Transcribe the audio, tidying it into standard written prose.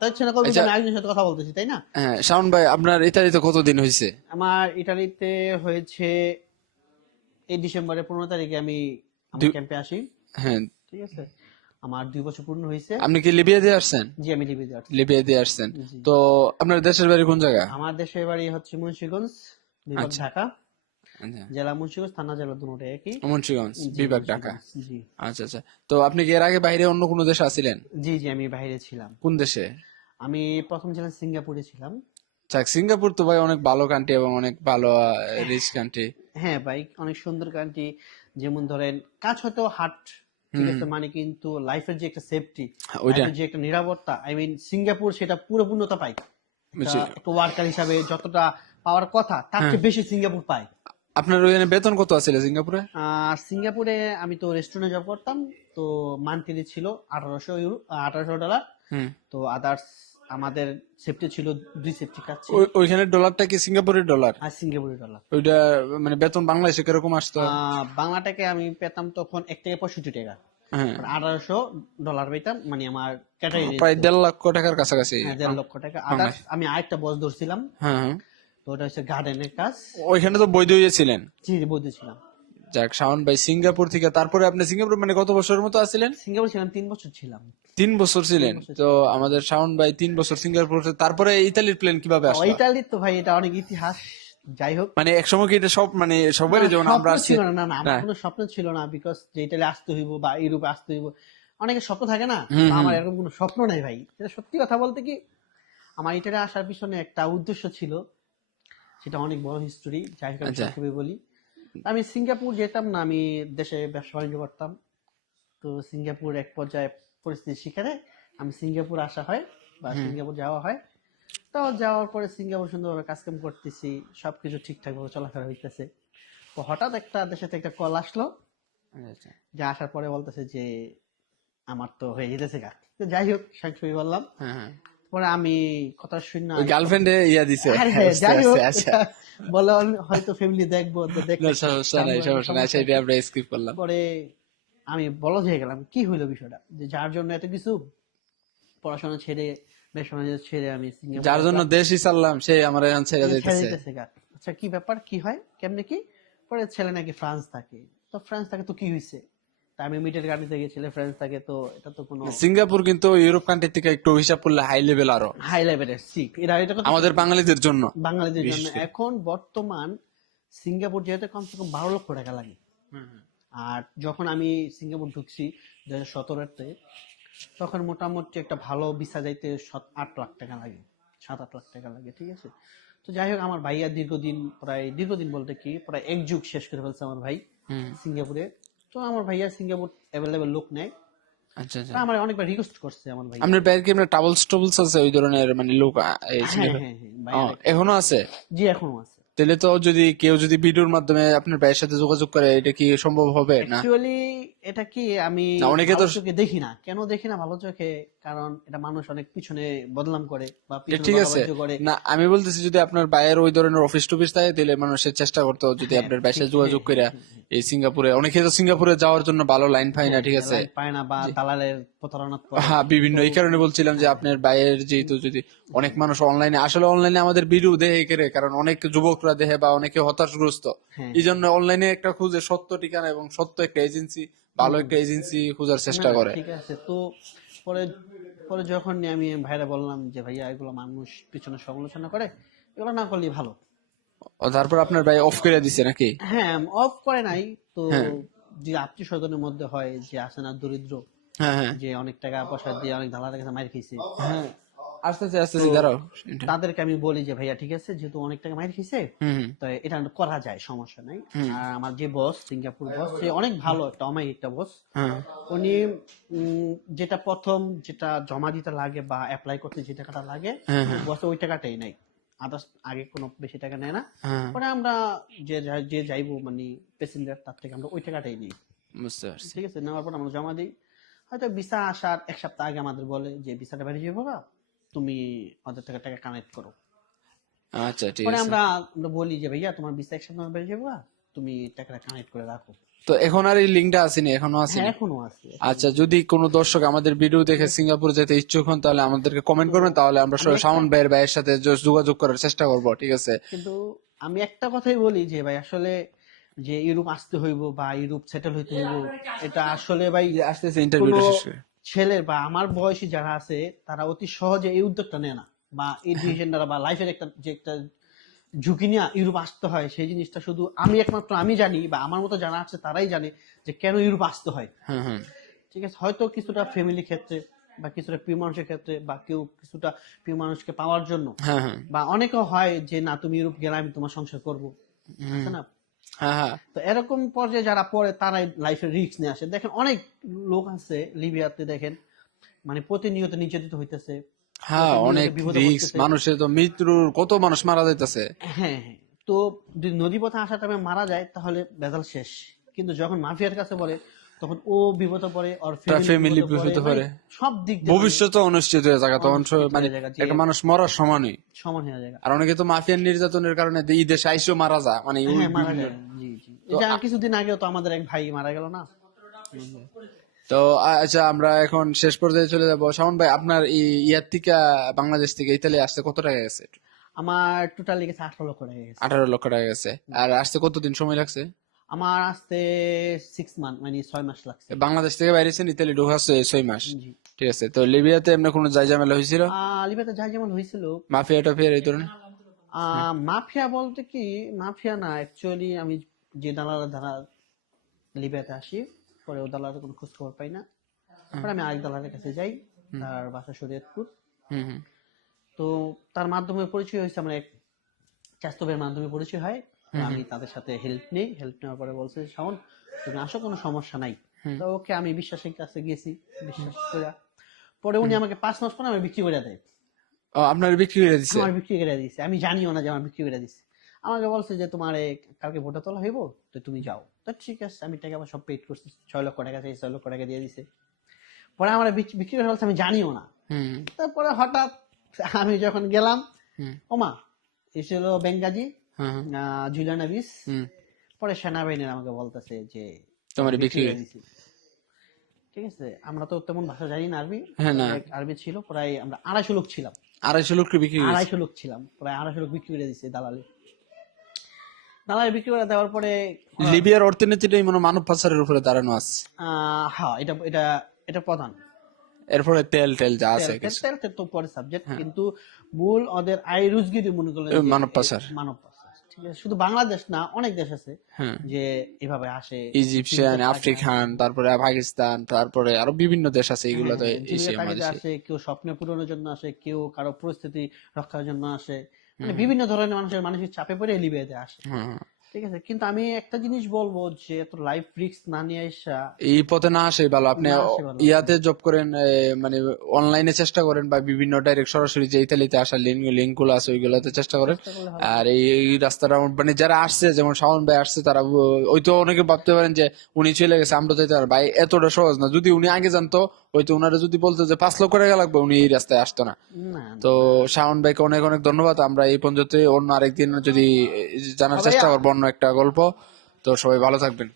তাই না করবো যে আচ্ছা, আমি একজনের সাথে কথা বলতেছি, তাই না? হ্যাঁ শাওন ভাই, আপনার ইতালিতে কতদিন হয়েছে? আমার ইটালিতে হয়েছে এই ডিসেম্বরের 15 তারিখে আমি আমার দুই- ক্যাম্পে আসি। হ্যাঁ। ঠিক আছে, আমার 2 বছর পূর্ণ হয়েছে। আপনি কি লিবিয়া দিয়ে আসছেন? জি, আমি লিবিয়াতে আসছি। লিবিয়া দিয়ে আসছেন। জি, তো আপনার দেশের বাড়ি কোন জায়গা? আমার দেশের বাড়ি হচ্ছে মুন্সিগঞ্জ, বিভাগ আচ্ছা ঢাকা। আচ্ছা। জেলা মুন্সিগঞ্জ, থানা জেলা দুটোটাই একই। মুন্সিগঞ্জ জি, বিভাগ ঢাকা। মুন্সিগঞ্জ। জি আচ্ছা আচ্ছা। তো আপনি কি এর আগে বাইরে অন্য কোনো দেশে আছিলেন? জি জি, আমি বাইরে ছিলাম। কোন দেশে? আমি প্রথম ছিলাম সিঙ্গাপুরে ছিলাম। যাক, সিঙ্গাপুর তো ভাই অনেক ভালো কান্ট্রি এবং অনেক ভালো রিচ কান্ট্রি। হ্যাঁ ভাই, অনেক সুন্দর কান্ট্রি। যেমন ধরেন কাজ হয়তো হার্ড, ঠিক হুম। আছে, মানে কিন্তু লাইফের যে একটা সেফটি, ওইটা লাইফের যে একটা নিরাপত্তা, আই মিন সিঙ্গাপুর সেটা পুরোপূর্ণতা পায়। একটা বুঝছি। একটা ওয়ার্কার হিসাবে যতটা পাওয়ার কথা তার হ্যাঁ। চেয়ে বেশি সিঙ্গাপুর পায়। আপনার ওখানে বেতন কত আছিল সিঙ্গাপুরে? আর সিঙ্গাপুরে আমি তো রেস্টুরেন্টে জব করতাম, তো মান্থলি ছিল 1800 ইউরো, $1800। হুম। তো আদার্স আমাদের সেফটি ছিল, 2 সেফটি কাজ ছিল। ওইখানে ডলারটা কি সিঙ্গাপুরের ডলার? আর সিঙ্গাপুরি ডলার। ওইটা মানে বেতন বাংলাদেশে কিরকম আসতো? বাংলাটাকে আমি পেতাম তখন 1 থেকে 65 টাকা, হ্যাঁ, 1800 ডলার পেতাম, মানে আমার ক্যাটারি প্রায় তো। 1.5 লক্ষ টাকার কাছাকাছি। হ্যাঁ, 1.5 লক্ষ টাকা। আদার্স বাংলাদেশ। আমি আরেকটা বস ধরছিলাম, হ্যাঁ হ্যাঁ। তো ওটা হচ্ছে গার্ডেনের কাজ। ওইখানে তো বৈধ হয়েছিলেন। জি জি, বলতেছিলাম। যাক, শাওন ভাই সিঙ্গাপুর থেকে তারপরে আপনি সিঙ্গাপুর মানে কত বছরের মতো আছিলেন? সিঙ্গাপুর ছিলাম 3 বছর ছিলাম। 3 বছর তিন ছিলেন বছর তো? ছিলাম। আমাদের শাওন ভাই 3 বছর সিঙ্গাপুর, তারপরে ইতালির প্লেন কিভাবে আসলো? ইতালি তো ভাই এটা অনেক ইতিহাস। যাই হোক, মানে একসময় কি এটা সব মানে না সবারই যেমন আমরা স্বপ্ন আসছি? ছিল না, না না, না। আমার কোনো স্বপ্ন ছিল না, বিকজ যে ইতালি আসতে হইব বা ইউরোপে আসতে হইব, অনেকের স্বপ্ন থাকে না, হুম তো হুম। আমার এরকম কোনো স্বপ্ন নাই ভাই। এটা সত্যি কথা বলতে কি, আমার ইটালি আসার পিছনে একটা উদ্দেশ্য ছিল, সেটা অনেক বড় হিস্টোরি। যাই হোক, আমি আচ্ছা। সংক্ষেপে বলি। আমি সিঙ্গাপুর যেতাম না, আমি দেশে ব্যবসা বাণিজ্য করতাম। তো সিঙ্গাপুর এক পর্যায়ে পরিস্থিতির শিকারে আমি সিঙ্গাপুর আসা হয় বা হুম। সিঙ্গাপুর যাওয়া হয়। তো যাওয়ার পরে সিঙ্গাপুর সুন্দরভাবে কাজকাম করতেছি, সবকিছু ঠিকঠাক ভাবে চলাফেরা হইতেছে। তো হঠাৎ একটা দেশে থেকে একটা কল আসলো, আচ্ছা। যে আসার পরে বলতেছে যে আমার তো হয়ে যেতেছে গা। তো যাই হোক, সংক্ষেপে বললাম। হ্যাঁ হ্যাঁ। পরে আমি কথা শুনি না ওই একটু। গার্লফ্রেন্ডে ইয়া দিছে। আরে হ্যাঁ, হ্যাঁ, বুঝতে যাই পারছি। হোক, আচ্ছা। এটা বলে হয়তো ফ্যামিলি দেখবো, তো না দেখলে সমস্যা নাই, জানবো, এটা সমস্যা নাই। আচ্ছা, সমস্যা এটা কি। আমরা স্কিপ করলাম। পরে আমি বলদ হয়ে গেলাম, কি হইলো বিষয়টা, যে যার জন্য এত কিছু, পড়াশোনা ছেড়ে, ব্যবসা বাণিজ্য ছেড়ে আমি সিঙ্গাপুরে যার জন্য আসলাম, দেশই ছাড়লাম সে আমার এখন ছেড়ে ছেড়ে দিতেছে। দিতেছে গা। আচ্ছা, কি ব্যাপার, কি হয়, কেমনে কি? পরে ছেলে নাকি ফ্রান্স থাকে। তো ফ্রান্স থাকে তো কি হয়েছে, তা আমি মিডল কান্ট্রি থেকে ছেলে ফ্রান্স থাকে, তো এটা তো কোনো সিঙ্গাপুর কিন্তু ইউরোপ কান্ট্রি থেকে একটু হিসাব করলে হাই লেভেল আরো, হাই লেভেলের শিখ, এরা এটা কথা আমাদের বাঙালিদের জন্য বাঙালিদের জন্য বিশেষ করে। এখন বর্তমান সিঙ্গাপুর যেতে কমসে কম 12 লক্ষ টাকা লাগে। আর যখন আমি সিঙ্গাপুর ঢুকছি 2017-তে, তখন মোটামুটি একটা ভালো ভিসা যাইতে 7-8 লাখ টাকা লাগে, 7-8 লাখ টাকা লাগে, ঠিক আছে। তো যাই হোক, আমার ভাইয়া দীর্ঘদিন বলতে কি প্রায় এক যুগ শেষ করে ফেলছে আমার ভাই হুম। সিঙ্গাপুরে। তো আমার ভাইয়া সিঙ্গাপুর অ্যাভেলেবেল লোক নেয়। আচ্ছা আচ্ছা। তা আমার অনেকবার রিকোয়েস্ট করছে আমার ভাইয়া। আপনার বাইরে কি আপনার টাবলস টবলস আছে ওই ধরনের মানে লোক এই হ্যাঁ সিঙ্গাপুর? হ্যাঁ হ্যাঁ, ভাইয়ার একটা এখনো আছে? জি, এখনো আছে। তাহলে তো যদি কেউ যদি ভিডিওর মাধ্যমে আপনার ভাইয়ের সাথে যোগাযোগ করে, এটা কি সম্ভব হবে না? অ্যাকচুয়ালি এটা কি আমি না, অনেকে তো ভালো চোখে দেখি না। কেন দেখি না ভালো চোখে? কারণ এটা মানুষ অনেক পিছনে বদনাম করে বা পিছনে ঠিক আছে। বকাবাজ্য করে। না, আমি বলতেছি যদি আপনার ভাইয়ের ওই ধরনের অফিস টফিস থাকে তাহলে মানুষের চেষ্টা করতো যদি হ্যাঁ আপনার ভাইয়ের ঠিক, সাথে হ্যাঁ যোগাযোগ হ্যাঁ করে। হ্যাঁ হ্যাঁ এই সিঙ্গাপুরে অনেকে তো সিঙ্গাপুরে যাওয়ার জন্য ভালো লাইন পায় না, হ্যাঁ ঠিক হ্যাঁ, আছে। লাইন পায় না বা দালালের প্রতারণা পড়ে। হ্যাঁ, বিভিন্ন তো এই কারণে বলছিলাম যে হ্যাঁ আপনার ভাইয়ের যেহেতু যদি অনেক মানুষ অনলাইনে, আসলে অনলাইনে আমাদের ভিডিও দেখে করে, কারণ অনেক যুবকরা দেখে বা অনেকে হতাশগ্রস্ত। হ্যাঁ এই হ্যাঁ জন্য অনলাইনে একটা খুঁজে সত্য ঠিকানা এবং সত্য একটা এজেন্সি, ভালো হুম, একটা এজেন্সি খোঁজার না চেষ্টা করে। ঠিক আছে। তো পরে পরে যখন আমি ভাইরা বললাম যে ভাইয়া এগুলো মানুষ পিছনে সমালোচনা করে, এগুলো না করলেই ভালো। তারপর আপনার ভাই অফ করে দিছে নাকি? হ্যাঁ, অফ করে নাই। তো হ্যাঁ যে আত্মীয় স্বজনের মধ্যে হয় যে আছে না দরিদ্র, হ্যাঁ হ্যাঁ যে অনেক টাকা পয়সা দিয়ে অনেক দালালের কাছে মাইর খেয়েছে, হ্যাঁ। আসতেছি তো আসতেছি, দাঁড়াও। তাদেরকে আমি বলি যে ভাইয়া ঠিক আছে, যেহেতু অনেক টাকা মাইর খেয়েছে, হুম হুম তো এটা করা যায়, সমস্যা নাই। হুম। আর আমার যে বস, সিঙ্গাপুর বস, সে অনেক ভালো একটা অমায়িক একটা বস। হ্যাঁ উনি যেটা প্রথম যেটা জমা দিতে লাগে বা অ্যাপ্লাই করতে যে টাকাটা লাগে, হ্যাঁ হ্যাঁ বস ওই টাকাটাই নেয়। আদার্স আগে কোনো বেশি টাকা নেয় না। হ্যাঁ। পরে আমরা যে যাইবো মানে প্যাসেঞ্জার, তার থেকে আমরা ওই টাকাটাই নিই। বুঝতে পারছি। ঠিক আছে, নেওয়ার পর আমরা জমা দিই। হয়তো ভিসা আসার 1 সপ্তাহ আগে আমাদের বলে যে ভিসাটা বেরিয়ে যাবে বাবা, তুমি ওদের থেকে টাকা কানেক্ট করো। আচ্ছা ঠিক পরে আছে। আমরা আমরা বলি যে ভাইয়া তোমার ভিসা 1 সপ্তাহ বেরিয়ে যাবে বাবা, তুমি টাকাটা কানেক্ট করে রাখো। তো এখন আর এই লিঙ্কটা আসেনি, এখনো আসেনি? হ্যাঁ এখনো আছে। আচ্ছা, যদি কোনো দর্শক আমাদের ভিডিও দেখে সিঙ্গাপুর যেতে ইচ্ছুক হন তাহলে আমাদেরকে কমেন্ট করবেন, তাহলে আমরা শাওন ভাইয়ের সাথে যোগাযোগ করার চেষ্টা করব, ঠিক আছে? কিন্তু আমি একটা কথাই বলি যে ভাই আসলে যে ইউরোপ আসতে হইব বা ইউরোপ সেটেল হইতে হইব, এটা আসলে ভাই আসতেছে কোনো ইন্টারভিউটা শেষ করে। ছেলের বা আমার বয়সী যারা আছে তারা অতি সহজে এই উদ্যোগটা নেয় না, বা এই ডিসিশনটা বা লাইফের একটা ঝুঁকি নিয়ে ইউরোপ আসতে হয়, সেই জিনিসটা শুধু একমাত্র আমি জানি, বা আমার মতো যারা আছে তারাই জানে যে কেন ইউরোপ আসতে হয়। হ্যাঁ হ্যাঁ ঠিক আছে, হয়তো কিছুটা ফ্যামিলি ক্ষেত্রে বা কিছুটা প্রিয় মানুষের ক্ষেত্রে, বা কেউ কিছুটা প্রিয় মানুষকে পাওয়ার জন্য, হ্যাঁ হ্যাঁ বা অনেকেও হয় যে না তুমি ইউরোপ গেলে আমি তোমার সংসার করবো, আছে না? হ্যাঁ হ্যাঁ তো এরকম পর্যায়ে যারা পড়ে তারাই লাইফের রিস্ক নিয়ে আসে। দেখেন অনেক লোক আছে লিবিয়াতে, দেখেন মানে প্রতিনিয়ত নির্যাতিত হইতেছে, হ্যাঁ, অনেক বিপদে রিস্ক, পড়তেছে। মানুষের তো মৃত্যুর, কত মানুষ মারা যাইতেছে। হ্যাঁ হ্যাঁ, তো যদি নদী পথে আসার টাইমে মারা যায় তাহলে বেজাল শেষ, কিন্তু যখন মাফিয়ার কাছে বলে তখন ও বিপদে পড়ে, ওর ফ্যামিলি বিপদে পড়ে, সব দিক দিয়ে ভবিষ্যৎ অনিশ্চিত হয়ে যায়, তখন মানে একটা মানুষ মরার সমানই। সমান হয়ে যায়। আর অনেকে তো মাফিয়ার নির্যাতনের কারণে এই দেশে আইসেও মারা যায়, মানে ওই হ্যাঁ মারা বিভিন্ন। যায়, জি জি। এটা কিছুদিন আগেও তো আমাদের এক ভাই মারা গেল না। তো আচ্ছা, আমরা এখন শেষ পর্যায়ে চলে যাবো। শাওন ভাই, আপনার ইয়ার থেকে, বাংলাদেশ থেকে ইতালি আসতে কত টাকা গেছে? আমার টোটালি গেছে 18 লক্ষ টাকা গেছে। 18 লক্ষ টাকা গেছে। আর আসতে কতদিন সময় লাগছে? আমার আসতে 6 মান্থ, মানে 6 মাস লাগছে। বাংলাদেশ থেকে বাইরেছেন, ইতালি ঢোকাছে 6 মাস। জি। ঠিক আছে, তো লিবিয়াতে এমনি কোনো যাই ঝামেলা হয়েছিল? লিবিয়াতে যাই যেমন হয়েছিল, মাফিয়া টাফিয়ার এই ধরনের? মাফিয়া বলতে কি, মাফিয়া না অ্যাকচুয়ালি, আমি যে দালালের দ্বারা লিবিয়াতে আসি, পরে ও দালালের কোনো খোঁজ খবর পাই না, পরে আমি আরেক দালালের কাছে যাই, তার বাসা শরীয়তপুর। হুম হুম তো তার মাধ্যমে পরিচয় হয়েছে, আমার এক চাস্তবের মাধ্যমে পরিচয় হয়। তো আমি তাদের সাথে হেল্প নেওয়ার পরে বলছে শাওন তুমি আসো, কোনো সমস্যা নাই। তো ওকে আমি বিশ্বাসের কাছে গেছি, বিশ্বাস করে পরে উনি আমাকে 5 মাস পরে আমার বিক্রি করে দেয়। ও, আপনার বিক্রি করে দিছে? আমার বিক্রি করে দিছে, আমি জানিও না যে আমার বিক্রি করে দিছে। আমাকে বলছে যে তোমার কালকে ভোটা তোলা হইব, তো তুমি যাও। তো ঠিক আছে, আমি টাকা সব পেড করছি, 6 লক্ষ টাকা চাই, 6 লক্ষ টাকা দিয়ে দিছে। পরে আমার বিক্রি করে ফেলছে, আমি জানিও না। হুম তারপরে হঠাৎ আমি যখন গেলাম, হুম ওমা এসেছিল বেঙ্গাজি, হুম জুলিয়ানা বিচ। হুম পরে সেনাবাহিনীর আমাকে বলতেছে যে তোমার বিক্রি করে দিছি। ঠিক আছে, আমরা তো তেমন ভাষা জানি না আরবি, হ্যাঁ না, আরবি ছিল প্রায়, আমরা 250 লোক ছিলাম। 250 লক্ষ বিক্রি করে দিছে? 250 লোক ছিলাম, প্রায় 250 লোক বিক্রি করে দিছে দালালি বিক্রি করে দেওয়ার পরে। লিবিয়ার অর্থনীতিটাই মনে হয় মানব পাচারের উপরে দাঁড়ানো আছে। হ্যাঁ, এটা এটা এটা প্রধান। এরপরে তেল টেল যা আছে কিছু, তেল তো পরে সাবজেক্ট, কিন্তু মূল ওদের আয় রুজগিরি মনে করলেন যে মানব পাচার। মানব পাচার। ঠিক আছে, শুধু বাংলাদেশ না, অনেক দেশ আছে হ্যাঁ, যে এভাবে আসে, ইজিপশিয়ান, আফ্রিকান, তারপরে পাকিস্তান, তারপরে আরো বিভিন্ন দেশ আছে, এগুলো তো এশিয়া মহাদেশে। আসে, কেউ স্বপ্ন পূরণের জন্য আসে, কেউ কারো পরিস্থিতি রক্ষার জন্য আসে, মানে বিভিন্ন ধরনের মানুষের মানসিক চাপে পড়ে লিবিয়াতে আসে। হ্যাঁ, ঠিক আছে, কিন্তু আমি একটা জিনিস বলবো যে এত লাইফ রিস্ক না নিয়ে আসা, এই পথে না আসে ভালো। আপনি না আসে ভালো। ইয়াতে জব করেন, মানে অনলাইনে চেষ্টা করেন, বা বিভিন্ন ডাইরেক্ট সরাসরি যে ইতালিতে আসার লিঙ্ক গুলো আছে ওইগুলোতে চেষ্টা করেন। চেষ্টা করলে হবে। আর এই রাস্তাটা মানে যারা আসছে, যেমন শাওন ভাই আসছে, তারা ওই তো অনেকে ভাবতে পারেন যে উনি চলে গেছে, আমরা যাইতে পারি, ভাই এতটা সহজ না। যদি উনি আগে জানতো, হয়তো উনারা যদি বলতো যে 5 লক্ষ টাকা লাগবে, উনি এই রাস্তায় আসতো না। না তো শাওন ভাইকে অনেক অনেক ধন্যবাদ। আমরা এই পর্যন্ত অন্য আরেকদিন যদি জানার ভাইয়া। চেষ্টা করবো অন্য একটা গল্প। তো সবাই ভালো থাকবেন।